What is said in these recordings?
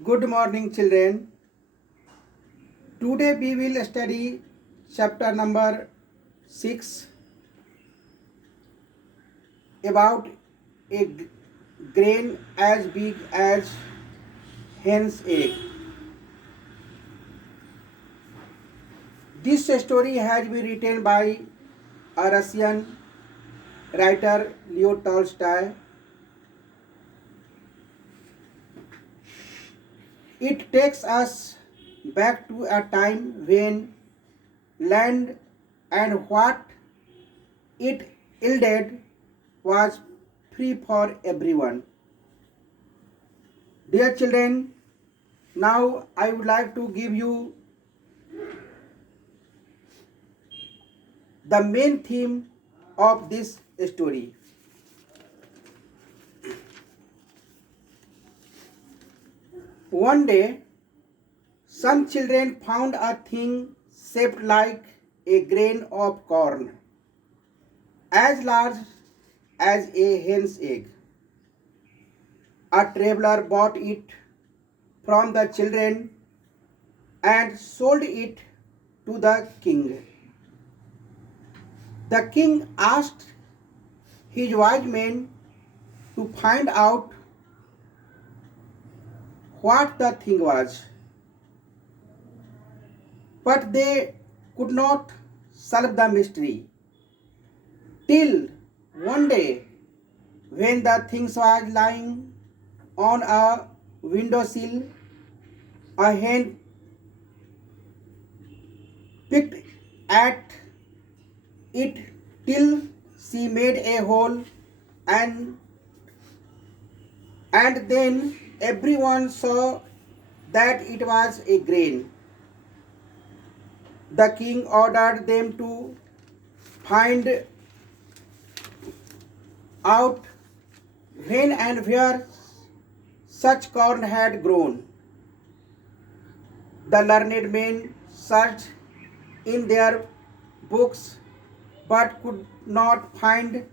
Good morning, children. Today we will study chapter number 6 about a grain as big as hen's egg. This story has been written by a Russian writer Leo Tolstoy. It takes us back to a time when land and what it yielded was free for everyone. Dear children, now I would like to give you the main theme of this story. One day, some children found a thing shaped like a grain of corn, as large as a hen's egg. A traveler bought it from the children and sold it to the king. The king asked his wise men to find out what the thing was, but they could not solve the mystery till one day when the thing was lying on a windowsill. A hen picked at it till she made a hole, and then everyone saw that it was a grain. The king ordered them to find out when and where such corn had grown. The learned men searched in their books but could not find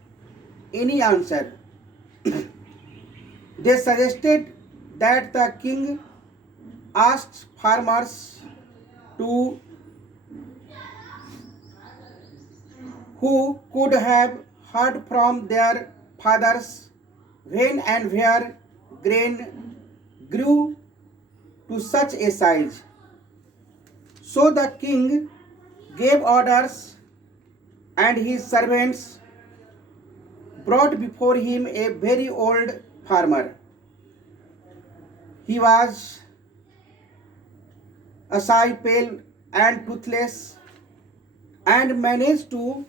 any answer. They suggested that the king asked farmers to who could have heard from their fathers when and where grain grew to such a size. So the king gave orders, and his servants brought before him a very old farmer. He was a shy, pale, and toothless, and managed to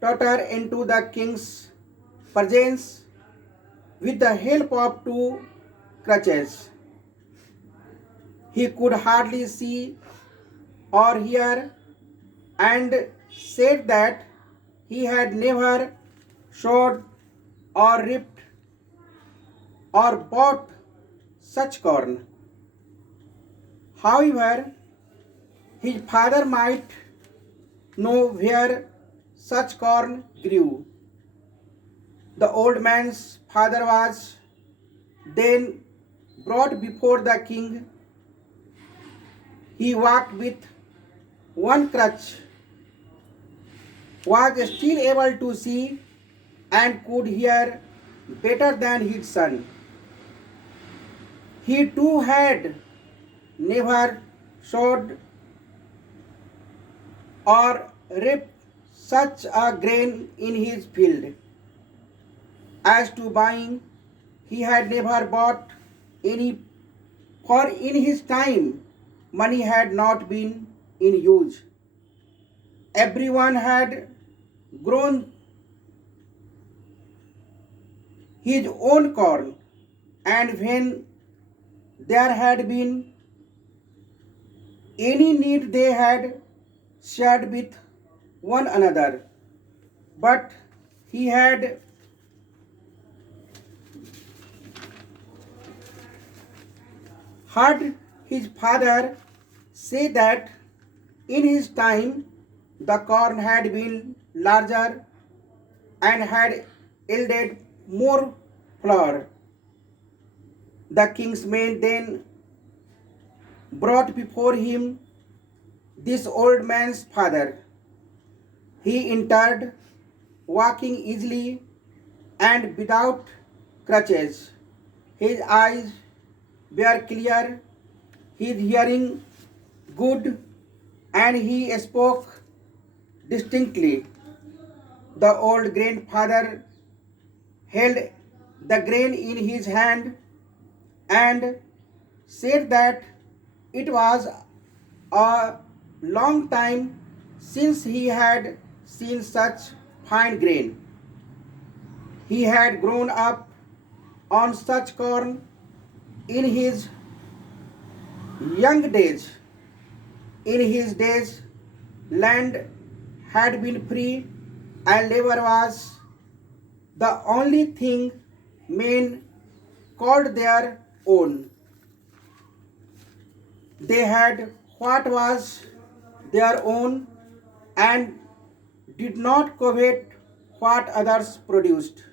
totter into the king's presence with the help of two crutches. He could hardly see or hear, and said that he had never sowed or reaped or bought such corn. However, his father might know where such corn grew. The old man's father was then brought before the king. He walked with one crutch, was still able to see, and could hear better than his son. He too had never sowed or reaped such a grain in his field. As to buying, he had never bought any, for in his time money had not been in use. Everyone had grown his own corn, and when there had been any need, they had shared with one another. But he had heard his father say that in his time the corn had been larger and had yielded more flour. The king's men then brought before him this old man's father. He entered, walking easily and without crutches. His eyes were clear, his hearing good, and he spoke distinctly. The old grandfather held the grain in his hand and said that it was a long time since he had seen such fine grain. He had grown up on such corn in his young days. In his days, land had been free and labor was the only thing men called their own. They had what was their own and did not covet what others produced.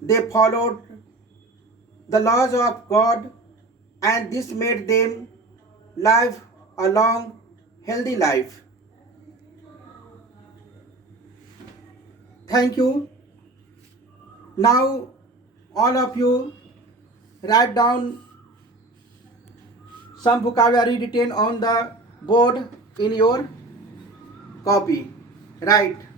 They followed the laws of God, and this made them live a long, healthy life. Thank you. Now, all of you write down some vocabulary written on the board in your copy. Write.